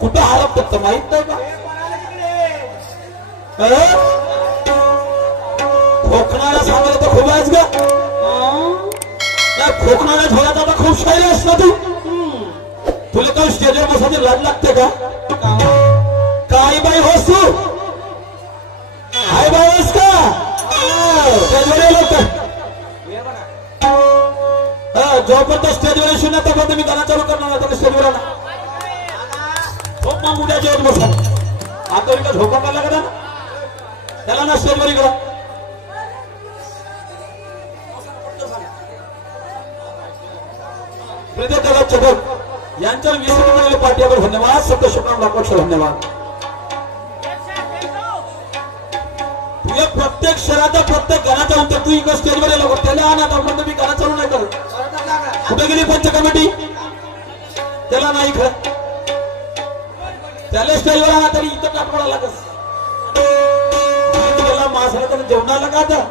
कुठं हरप फक्त माहित नाही का? खोकणारा सांगायला तर खूप आहेस का? खोकणाऱ्या झोळ्यात आता खूप शायरी आहेस ना तू. तुला काय स्टेजवर बसायची लाज लागते का? काय बाई होस तू? हाय बाई होस का? स्टेजवर येलो का? जोपर्यंत स्टेजवर येशील ना तोपर्यंत मी गाणं चालू करणार नाही. तर स्टेजवर आला झोप मग उद्या जेवत बसा. आता का झोपा काढला का त्याला ना स्टेजवर इकडं चबक यांच्या विसरून पाठीवर धन्यवाद. सप्तशुभम लाखोक्ष धन्यवाद. तुझ्या प्रत्येक शहराचा प्रत्येक गाण्याचा उत्तर तू इकडे स्टेजवर येलो त्याला आणा. तोपर्यंत मी गाणं चालू नाही करत. कुठे गेली पंच कमिटी? त्याला नाही खरं त्याला स्टेजवर आणा तरी इथं टाकवायला लागत. गेला माणसाला तर जेवणाला का आता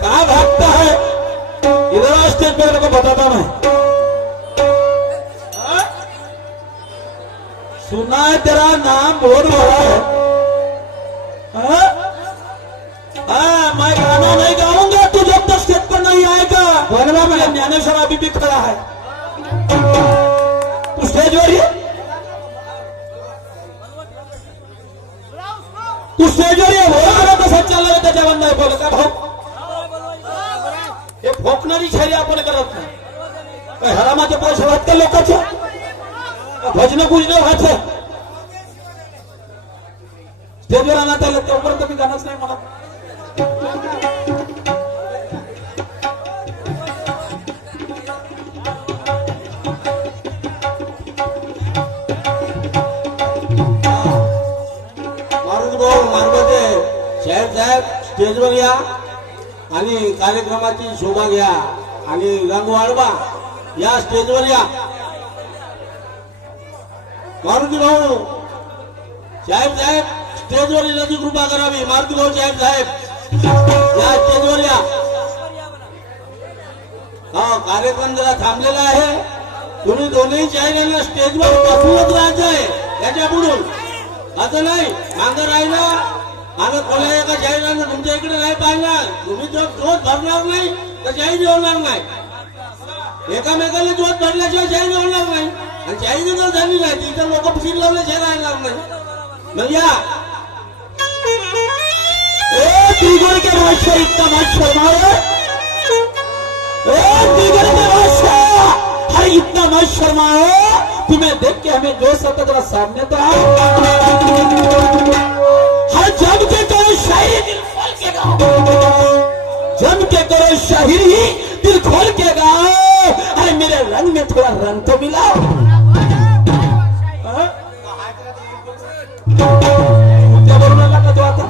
कहा भागता है इधर स्टेज पे को बताता मैं. सुना है तेरा नाम बहुत बड़ा है. मैं गाना नहीं गाऊंगा तू जब तक स्टेज पर नहीं आएगा. बनवा में ज्ञानेश्वर अभी भी खड़ा है. तू स्टेज पर ही तू स्टेजवर ये बोला कसं चाललं त्याच्या बंद नाही बोल का भाऊ. हे भोकणारी शैली आपण करत नाही. काय हरामाचे पैसे वाटत लोकांचे भजन पूजन व्हायचं. स्टेजवर आणण्यात आलं तेव्हापर्यंत मी गाणंच नाही म्हणत. साहेब स्टेजवर या आणि कार्यक्रमाची शोभा घ्या आणि रंग वाढवा. या स्टेजवर या. मारुती भाऊ साहेब स्टेजवर येण्याची कृपा करावी. मारुती भाऊ साहेब या स्टेजवर या. हा कार्यक्रम जरा थांबलेला आहे. तुम्ही दोन्ही चॅनलला स्टेजवर बसूनच राहायचं आहे. याच्या पुढून असं नाही मागं राहिलं आता कोणा एका जाहिरानं तुमच्या इकडे नाही पाहिणार. तुम्ही जर जोत भरणार नाही तर जाहीर होणार नाही. एकामेकाला जोत भरल्याशिवाय जाहीर होणार नाही. आणि जाहीर जर झाली नाही तिथं लोक फिरवल्याशिवाय राहणार नाही. मग या त्रिगुण के बादशाह इतना मत शर्माओ. त्रिगुण के बादशाह हर इतना मत शर्माओ. तुम्हें देख के हमें जोश आता जरा सामने तो हर जम के करो शायरी दिल खोल के गाओ. जम के करो शायरी दिल खोल के गाओ. अरे मेरे रंग में थोड़ा रंग तो मिलाओ. छोट्या बनून आला का तो आता?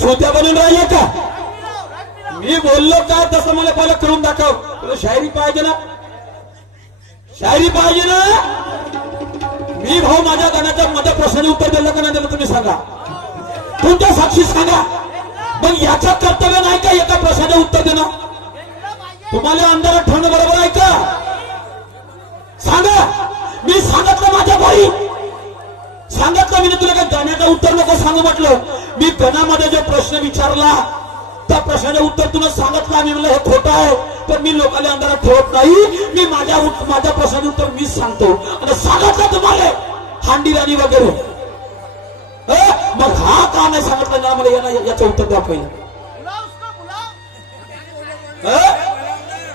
छोट्या बनून राहिला का? मी बोललो का तसं मला पहिलं करून दाखव. तुला शायरी पाहिजे ना? शायरी पाहिजे ना? मी भाऊ माझ्या गाण्याच्या मध्ये प्रश्नाने उत्तर दिलं का नाही दिलं तुम्ही सांगा. तुमच्या साक्षी सांगा. मग याचं कर्तव्य नाही का एका प्रश्नाने उत्तर देणं? तुम्हाला अंधारात ठेवणं बरोबर आहे का? सांगा. मी सांगितलं माझ्या भाई सांगितलं. मी तुला काय गाण्याचं उत्तर नको सांगू म्हटलं. मी गणामध्ये जो प्रश्न विचारला त्या प्रश्नाचे उत्तर तुला सांगितलं. आम्ही म्हणलं हे खोटं आहे तर मी लोकांना अंधारात ठेवत नाही. मी माझ्या प्रश्नाचे उत्तर मीच सांगतो. आणि सांगितलं तुम्हाला हांडी राणी वगैरे. मग हा का नाही सांगितलं ना मला याचं उत्तर द्या पहिलं.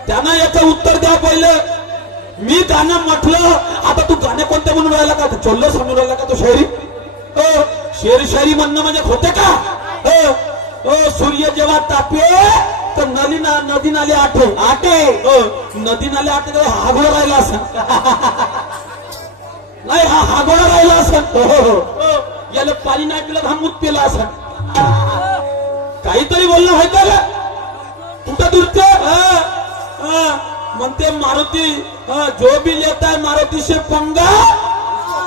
त्यांना याचं उत्तर द्या पहिलं. मी गाणं म्हटलं आता तू गाणे कोणते म्हणून राहिला का? चोल्ल समोर राहिला का तो शायरी? शायरी म्हणणं म्हणजे होते का? सूर्य जेव्हा तापे तर नदी नाले आठे नदी नाले आठे तेव्हा हागोळा राहिला असं नाही. हा हागोळा राहिला असं. याला पाणी नाही पिलं हा मूत पिला असं. काहीतरी बोलणं आहे का? कुठं दुरते म्हणते मारुती जो भी लेता है मारुती से पंगा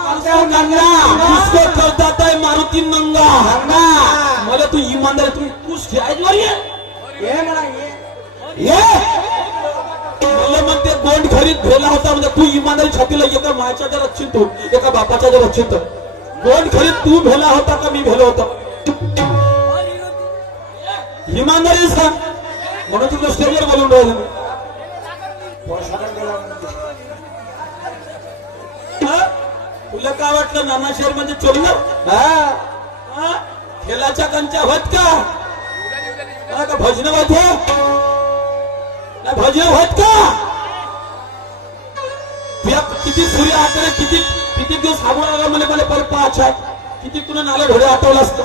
किसको करतात आहे मारुती नंगा मला तू इमानदारी तुम्ही तूच खेळायच ये मला मग ते गोंड खरीद भेला होता म्हणजे तू इमानदारी छातीला एका मायाच्या जर रक्षित तू एका बापाच्या जर रक्षित गोंड खरीद तू भेला होता का मी भेलो होतो इमानदारी सांग म्हणून तुझं स्टेजवर बोलून राहिलं तुला काय वाटलं नाना शहर म्हणजे चोरलं खेळाच्या कंच्या होत का भजन होत भजन होत का तुला किती सूर्य आकडे किती किती दिवस हागून आला मला मला परत पाच आहे किती तुला नाला ढोळे आठवलं असतं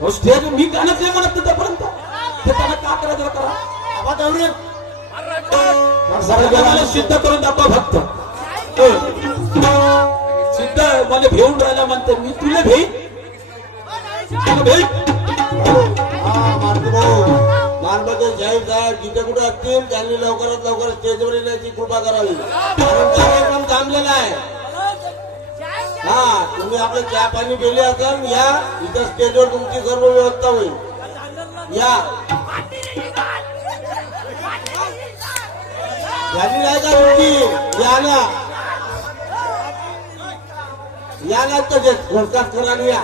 हो स्टेज मी गाणंच नाही म्हणत त्यापर्यंत ते त्यांना का करायचं करा सिद्ध करून दाखवा फक्त सिद्ध मला भेऊन राहिला म्हणते मी तुला भेट मानबद्दल जाहीर साहेब जिथे कुठे असतील त्यांनी लवकरात लवकर स्टेजवर येण्याची कृपा करावी कार्यक्रम थांबलेला आहे हा तुम्ही आपलं चहा पाणी गेले असाल या इथं स्टेजवर तुमची सर्व व्यवस्था होईल या झाली नाही का तुमची या ना तसेच घोषणात करावी या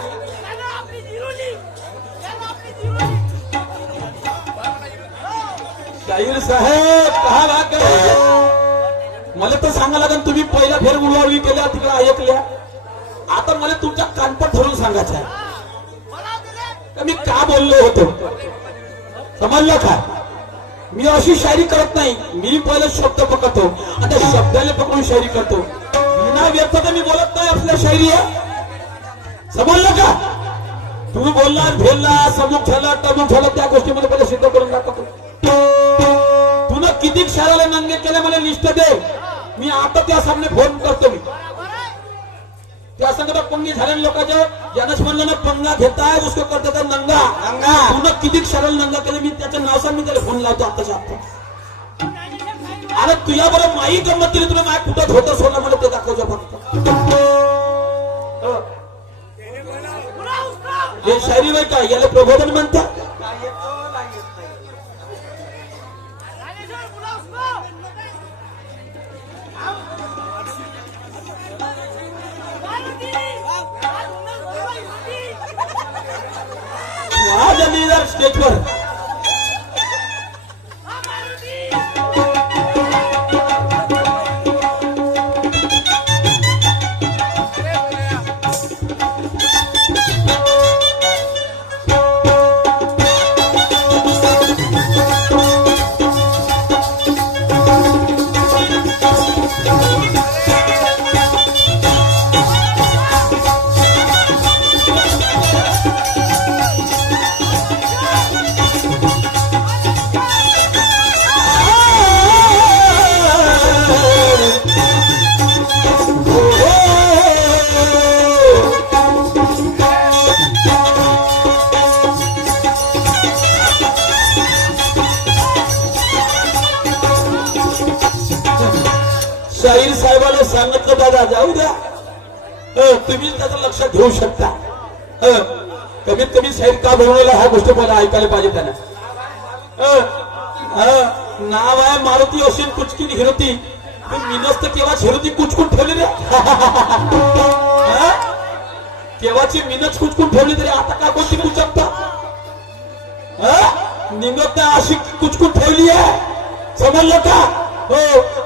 शाहीर साहेब कहा भाग मला तर सांगा लागेल तुम्ही पहिला फेर उडवावी केल्या तिकडे ऐकल्या आता मला तुमच्या कानपट धरून सांगायचं आहे मी का बोललो होतो समजलं का मी अशी शायरी करत नाही मी पहिले शब्द पकडतो आता शब्दाला पकडून शायरी करतो बिना व्यर्थता मी बोलत नाही आपल्या शायरी समजलं का तुम्ही बोलला भेलला समूह ठेवला टमूक ठेवला त्या गोष्टीमध्ये पहिले सिद्ध करून दाखवतो तुला किती क्षराला नंगे केले मला लिस्ट दे मी आता त्या सामने फोन करतो मी त्या संगत पंगी झालेल्या लोकांच्या ज्यानंच म्हणलं ना पंगा घेताय उसको करतात नंगा नंगा तुला किती क्षराला नंगा केले मी त्याचं नाव सांग मी त्याला फोन लावतो आताच्या आता अरे तुझ्या बरोबर माई गंमत केली तुला माय कुठं होतं सोडलं मला ते दाखवतो फक्त हे शायरी वय काय याला प्रबोधन म्हणतात स्टेजवर शाहीर साहेबाला सांगितलं दादा जाऊ द्या तुम्ही त्याचं लक्षात घेऊ शकता कमीत कमी शाहीर का बनवलेला ह्या गोष्टी मला ऐकायला पाहिजे त्याला नाव आहे मारुती अशी कुचकी हिरती मिनस तर केव्हा हिरती कुचकून ठेवली रे केव्हाची मिनच कुचकून ठेवली तरी आता का कोणती कुचकता निघत नाही अशी कुचकून ठेवली आहे समजलं का हो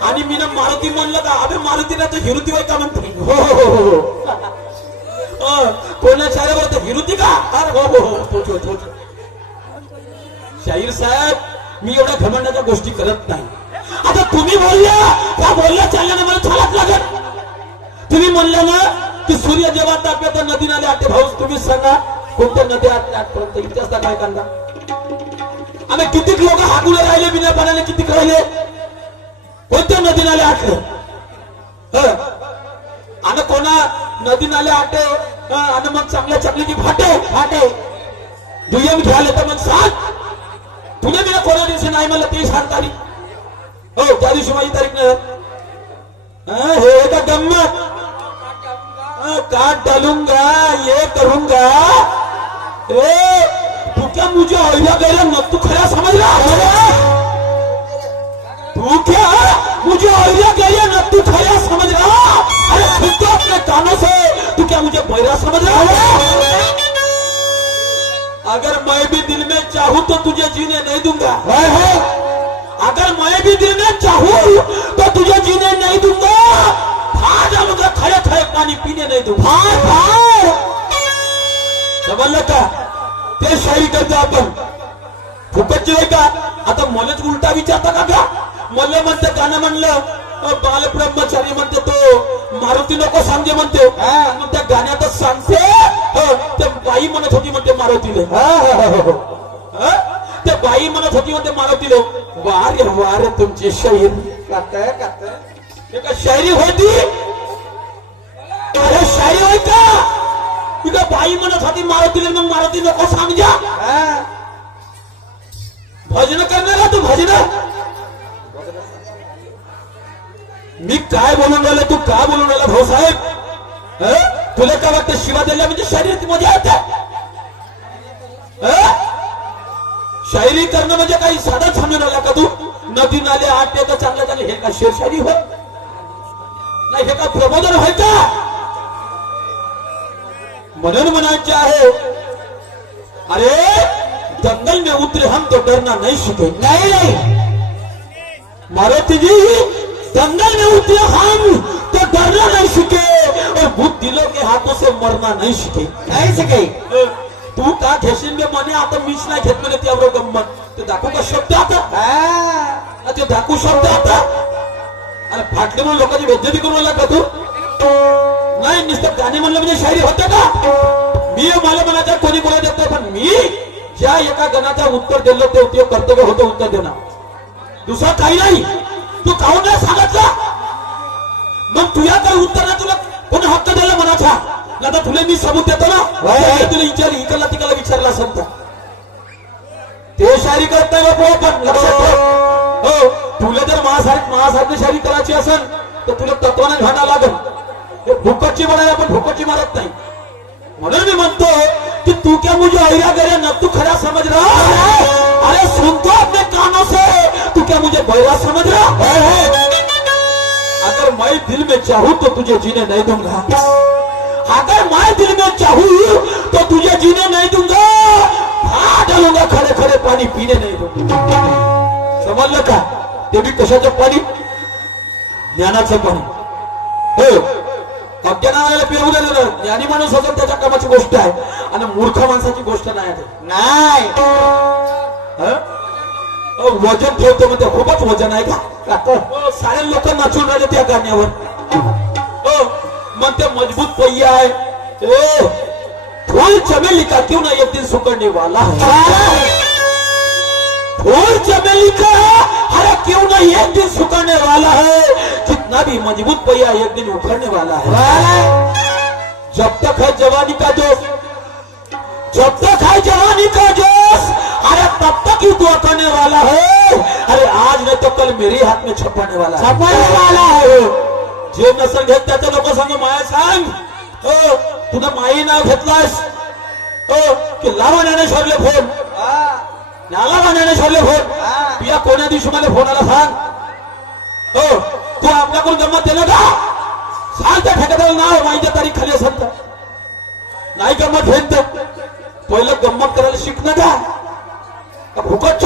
आणि मी ना मारुती म्हणलं का अबे मारुती ना तर हिरुती वय का म्हणते हो हो हो कोणा शाळेवर तर हिरुती का अरे हो हो हो शाहीर साहेब मी एवढ्या घमंडाच्या गोष्टी करत नाही आता तुम्ही बोलल्या त्या बोलल्या चालल्याने मला छालाच लागत तुम्ही म्हणलं ना की सूर्य जेव्हा तापे तर नदी नाले आटे भाऊ तुम्ही सांगा कोणत्या नदी आठपर्यंत इतिहास काय कांदा आम्ही कितीक लोक हागुले राहिले बिना पाण्याने कितीक राहिले कोणत्या नदी नाले आटले आणि कोणा नदी नाले आटे आणि मग चांगल्या चांगली फाटे फाटे दुय्यम घ्यायला तर मग सांग तुला बिना कोणा दिवशी नाही मला 30 तारीख हो त्या दिवशी माझी तारीख नाही हे का गम्मत काट डालूंगा ये करूंगा तू क्या मुझे अहिया गया न तू खरा समझ रहा है तू क्या मुझे अहिया गया न तू खरा समझ रहा अरे सुन तो अपने कानों से तू क्या मुझे बहरा समझ रहा है अगर मैं भी दिल में चाहूं तो तुझे जीने नहीं दूंगा अगर मैं भी दिल में चाहूं तो तुझे जीने नहीं दूंगा जाऊंगा खड़े खड़े पानी पीने नहीं दूंगा समजलं का ते शायरी करतो आपण फुकटची आहे का आता मलाच उलटा विचारता का मला म्हणते गाणं म्हणलं बाल ब्रह्मचारी म्हणते तो मारुती नको सांगे म्हणते मग त्या गाण्यातच सांगते ते बाई म्हणत होती म्हणते मारुतीले ते बाई म्हणत होती म्हणते मारुतीले वारे तुमची शाहीर कात का शायरी होती अरे शायरी होय का तुझ्या बाई म्हणत होती मारुतीले मग मारुती नको सांगजा भजन करणार तू भजन मी काय बोलून राहिलो तू काय बोलून राहिला भाऊसाहेब तुला काय वाटतं शिवा दिल्या म्हणजे शायरी मध्ये येते शायरी करणं म्हणजे काही साधा समजून राहिला का तू नदी नाले आठ तर चांगलं चांगलं हे का शेरशायरी हो नाही हे का प्रबोधन होय का म्हणून म्हणायचे आहे अरे दंगल में उतरे हम तो डरना नहीं सीखे नहीं मारुति जी दंगल में उतरे हम तो डरना नहीं सीखे और भूत दिलों के हाथों से मरना नहीं सीखे तू का घेशील में मने आता मीच नाही घेत म्हणे त्यावर गंमत ते दाखवू का शब्द आता ते दाखवू शब्द आता अरे फाटले म्हणून लोकांची बेइज्जती करू लागला तू नाही नुसतं गाणे म्हणलं म्हणजे शायरी होते का मी मला म्हणायचं कोणी कोणा देत नाही पण मी ज्या एका गणाचा उत्तर दिलं ते कर्तव्य होतं उत्तर देणं दुसरं काही नाही तू काहून नाही सांगितलं मग तुझ्या काही उत्तर नाही तुला कोणी हक्क दिला म्हणाचा आता तुला मी सबूत देतो ना तुला विचार इकडला तिकडला विचारला असेल तर ते शायरी करत नाही बाबा पण लक्षात ठेव हो तुला जर महासारखी शायरी करायची असेल तर तुला तत्वाने घाणा लागेल भुकटची म्हणायला पण भुकटची मारत नाही म्हणून मी म्हणतो कि तू क्या मुझे अहिया गया न तू खरा समझ रहा है अरे सुन तो अपने कानों से तू क्या मुझे बहरा समझ रहा है अगर मैं दिल में चाहूं तो तुझे जीने नहीं दूंगा अगर मैं दिल में चाहूं तो तुझे जीने नहीं दूंगा डालूंगा खड़े खड़े पानी पीने नहीं दूंगा समजलं का ते भी कशाचं पाणी ज्ञानाचं पाणी हो अज्ञानाला पिऊ दिलं ज्ञानी माणूस असेल त्याच्या कामाची गोष्ट आहे आणि मूर्ख माणसाची गोष्ट नाही वजन ठेवतो म्हणजे खूपच वजन आहे का सारे लोक नाचून राहिले त्या गाण्यावर मग ते मजबूत पहिया आहे फूल चमेली का क्यों ना एक दिन सुकड़ने वाला है फूल चमेली का अरे क्यों ना एक दिन सुकड़ने वाला है जितना भी मजबूत पहिया एक दिन उखड़ने वाला है जब तक है जवानी का जोश जब तक है जवानी का जोश अरे तब तक ही दुआ करने वाला है अरे आज नहीं तो कल मेरे हाथ में छपाने वाला है जे नसेल घेत त्याचं लोक सांग माया सांग तुला माई नाव घेतलास की लावा ज्ञानेश्वरले फोन नाला ज्ञानेश्वरले फोन पिया कोण्या दिवशी मला फोन आला सांग तू आपल्याकडून गंमत दिलं का सांग त्या ठेकेदार नाव माईच्या तारीख खाली असेल तर नाही गंमत घेईन तर पहिलं गंमत करायला शिकणं का फुकट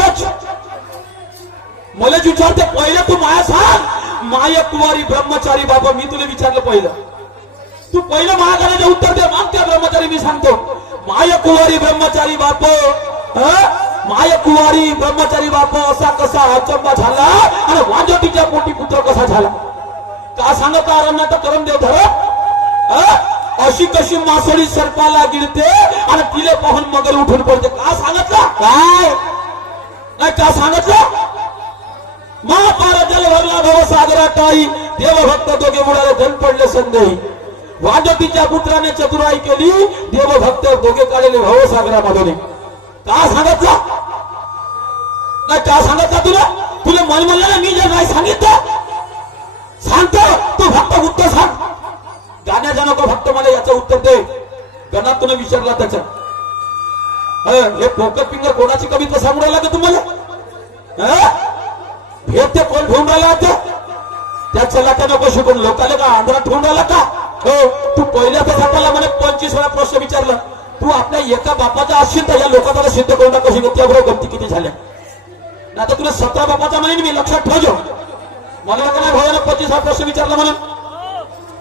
मला विचारते पहिलं तू माया सांग माया कुवारी ब्रह्मचारी बाबा मी तुला विचारलं पहिलं तू पहिलं महागाण्याचे उत्तर दे मग त्या ब्रह्मचारी मी सांगतो माया कुवारी ब्रह्मचारी बाप माया कुवारी ब्रह्मचारी बाप असा कसा अचंबा झाला आणि वाजोटीच्या पोटी पुत्र कसा झाला का सांगत आराम तर करून देव धर अशी कशी मासोळी सर्पाला गिळते आणि तिले पाहून मगर उठून पडते का सांगितलं काय नाही का सांगितलं महापार जल भरला भवसागरा टाई देवभक्त दोघे बुडाले धन पडले संदेही वाजोटीच्या पुत्राने चतुराई केली देवभक्त दोघे काढले भवसागरामधून का सांगितलं नाही का सांगितलं तुला मन म्हणलं ना मी जे नाही सांगितलं सांगतो तू फक्त उत्तर सांग. गाण्याचा नको, फक्त मला याचं उत्तर दे. गणात तुला विचारला त्याचं हे पोकत पिंगर कोणाची कविता सांगू राहिला का तुम्हाला? हे ते कोण ठेवून राहिला होते? त्याच्या लाटा नको शिकून लोकांना का आंध्रात ठेवून राहिला का? हो, तू पहिल्या तर आपल्याला म्हणे 25 वेळा प्रश्न विचारला. तू आपल्या एका बापाचा असशील तर या लोकांना सिद्ध करून टाकू शकत. त्याबरोबर गमती किती झाल्या. आता तुला 17 बापाचा म्हणेन मी, लक्षात ठेवજો. म्हणलं का नाही भावानं 25 हा प्रश्न विचारला म्हणून?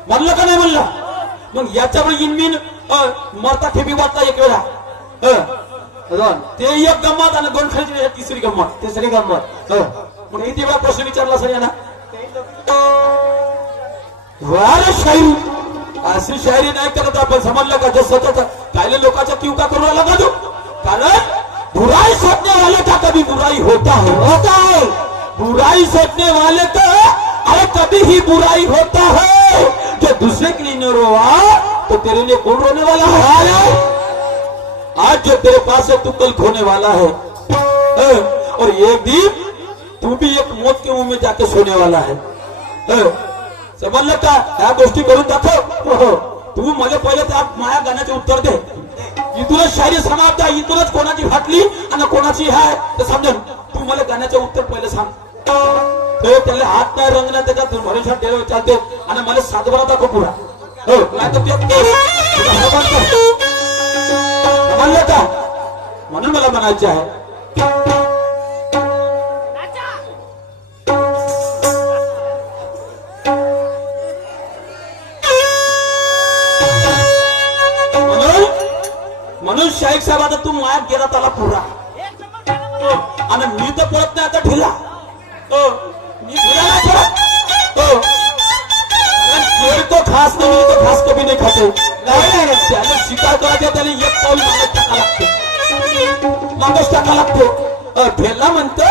म्हणलं का नाही म्हणलं? मग याच्यावर इनमीन मरता ठेपी वाटला एक वेळा. ते एक गंमत आणि दोन खाली तिसरी गंमत. मग किती वेळा प्रश्न विचारला सर यांना? शायरी अशी शायरी नाही करत आपण, समजलं का? जसं कायले लोकांच्या क्यू का करू आला का तू? कारण बुराई सोचने वाले का कभी बुराई होता है. बुराई सोचने वाले का अरे कभी ही बुराई होता है. जो दूसरे के लिए न रोआ तो तेरे लिए कौन रोने वाला है? आज जो तेरे पास है तू कल खोने वाला है. और एक दिन तू भी एक मौत के मुंह में जाके सोने वाला है. समजलं का? ह्या गोष्टी करून दाखव. तू मला पहिले त्या माया गाण्याचे उत्तर दे. इथूनच शायरी समाप्त आहे. इथूनच कोणाची फाटली आणि कोणाची आहे ते समजेल. तू मला गाण्याचे उत्तर पहिले सांग. त्याला हात नाही रंगणार, त्याच्यात भरोसा ठेव चालते. आणि मला सातबारा दाखव पुरा. नाही तर समजलं का? म्हणून मला म्हणायचे आहे म्हणून शाहीर साहेब आता तू मायात गेला त्याला पुरा. आणि मी तर पळत नाही आता ढिला. मी ढिला नाही पळत. तो खास नाही, मी तो खास कमी नाही खाते. नाही त्याला शिकार करायचं, त्याला एक पाऊल मागच टाका लागते. मागच टाका लागतो. ढेला म्हणतो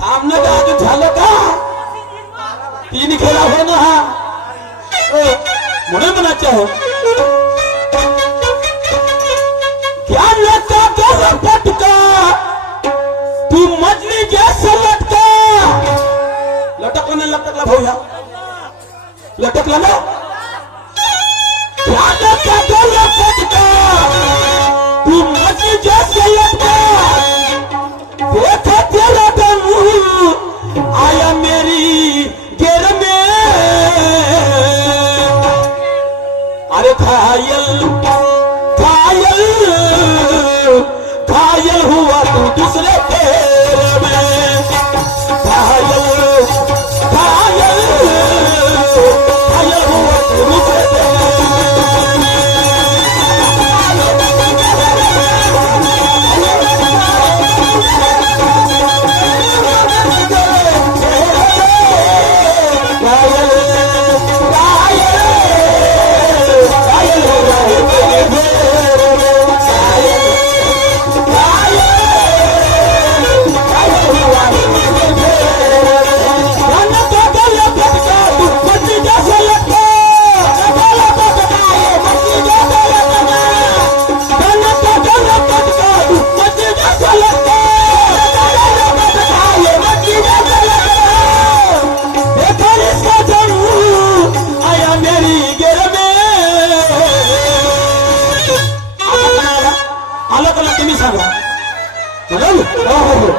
थांबणं का अजून झालं का? 3 खेळा हो ना हा. म्हणून म्हणायचं आहे पटका तू मजली जैसे लटका. लटकला नाही लटकला भाऊ? ह्या लटकला ना? पटका तू मजली जैसे लटका. देखा तेरा दम आया मेरी गिर में. अरे घायल घायल हुआ तू दूसरे फेर में. घायल घायल घायल हुआ तू दूसरे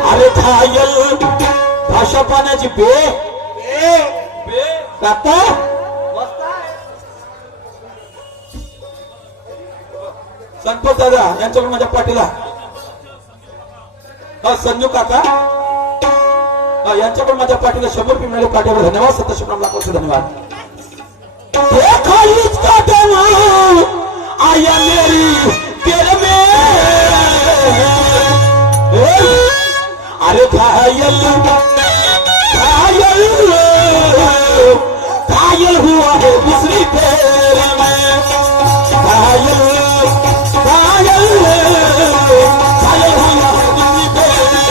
अरे घायल भाषा पाण्याची बे काका संतोष दादा यांच्याकडून माझ्या पाठीला संजू काका यांच्याकडून माझ्या पाठीला 100 रुपये मिळाले. पाठीवर धन्यवाद. 700 लाख वर्ष धन्यवाद. आया मेरी गिर में. अरे घायल घायल घायल हुआ है दूसरी फेर में. घायल घायल घायल हुआ है दूसरी फेर में.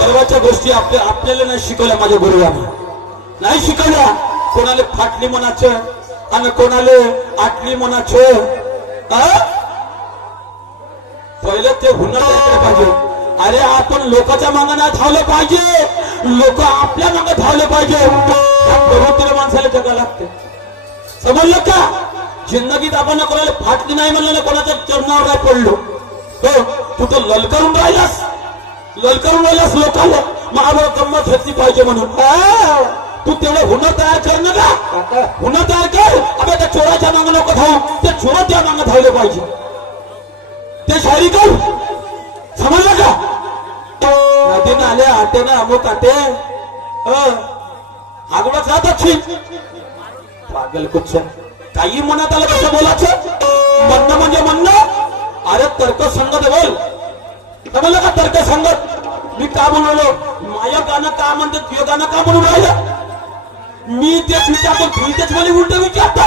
सर्वाच्या गोष्टी आपल्याला नाही शिकवल्या माझ्या गुरुवाने नाही शिकवल्या. कोणाला फाटली मनाचं आणि कोणाला आटली मनाचं. पहिलं ते हुनर ऐकलं पाहिजे. अरे आपण लोकांच्या मागं नाही धावलं पाहिजे, लोक आपल्या मागं धावले पाहिजे. प्रवृत्तीला माणसाला जगा लागते. समजलं का? जिंदगीत आपण कोणाला फाटली नाही म्हणलं ना, कोणाच्या चरणावर नाही पडलो. हो तू तर ललकारून राहिलास लोकांना महाबळ गंमत घेतली पाहिजे म्हणून. तू तेवढं हुनर तयार कर ना का, हुनर तयार कर. अबे त्या चोराच्या मागं नको धावू, ते चोर त्या मागं धावले पाहिजे. ते शायरी कर. समजलं का? नदीनं आले आटे ना अमुक आटे आगोडाच राहत अच्छी पागल कुच्छ. काही मनात आलं कसं बोलायचं? म्हणणं म्हणजे म्हणणं. अरे तर्क संगत बोल. समजलं का? तर्क संगत. मी का बोललो? माझ्या गाणं का म्हणते, तुझं गाणं का म्हणून राहिलं? मी तेच विचारतो, तू तेच मला उलट विचारतो.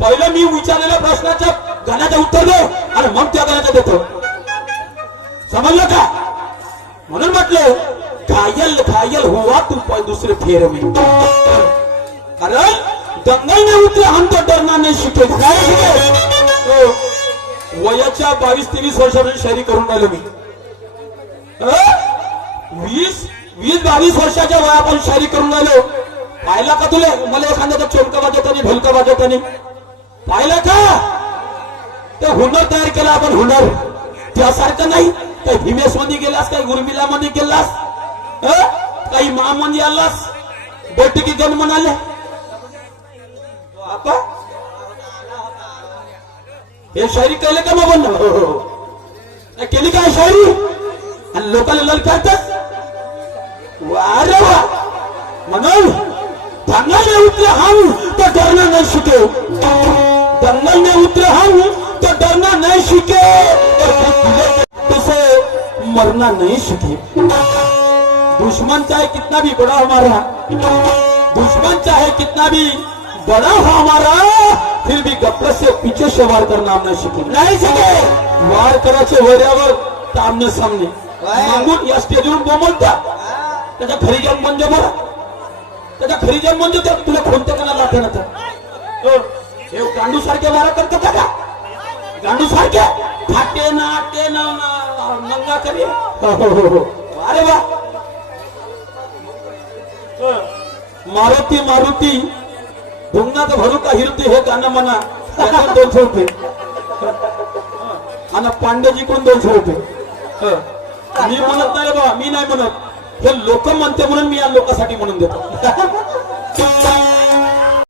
पहिलं मी विचारलेल्या प्रश्नाच्या गाण्याचं उत्तर दे आणि मग त्या गाण्याचं देतो. समजलं का? म्हणून म्हटलं घायल घायल हुआ तू दुसरे फेर में. कारण दंगल में उतरे हम तो डरना नहीं शिके. काय शिके? वयाच्या 22-23 वर्षापासून शायरी करून राहिलो मी. 20-22 वर्षाच्या वयापासून शायरी करून राहिलो. पाहिला का तुला मला एखाद्याचा चोमका वाजवताना ढोलका वाजवताना पाहिला का? ते हुनर तयार केला आपण. हुनर त्यासारखं नाही. काही भीमेश मध्ये गेलास, काही उर्मिला मध्ये गेलास, काही महामध्ये आलास, बैठकी गण म्हणाले. हे शायरी केले का मग म्हणणं केली काय शायरी आणि लोकांना ललकारतात. वारे वा. म्हणून दंगल में उतरे हम तो डरना नहीं सीखे. दंगल में उतरे हम तो डरना नहीं सीखे और से मरना नहीं सीखे. दुश्मन चाहे कितना भी बड़ा हमारा, दुश्मन चाहे कितना भी बड़ा हो हमारा, फिर भी गप्पत से पीछे से वार करना हम नहीं सीखे. नहीं सीखे. वार करायचे वऱ्यावर तामने सामने मागून या स्टेजवरून बोंबलता. त्याच्या घरी जाऊन म्हणजे बरं, त्याच्या घरी जाऊन म्हणजे तुला कोणत्या कला लागते ना तर हे गांडू सारखे वारा करतो का? गांडू सारखे फाटे ना ते ना नंगा करे. अरे वा. मारुती मारुती ढुंगणात भरू का हिरती हे गाणं म्हणा. 200 रुपये आणि पांडेजी कोण 200 रुपये. मी म्हणत नाही बा, मी नाही म्हणत. हे लोक म्हणते म्हणून मी या लोकांसाठी म्हणून देतो.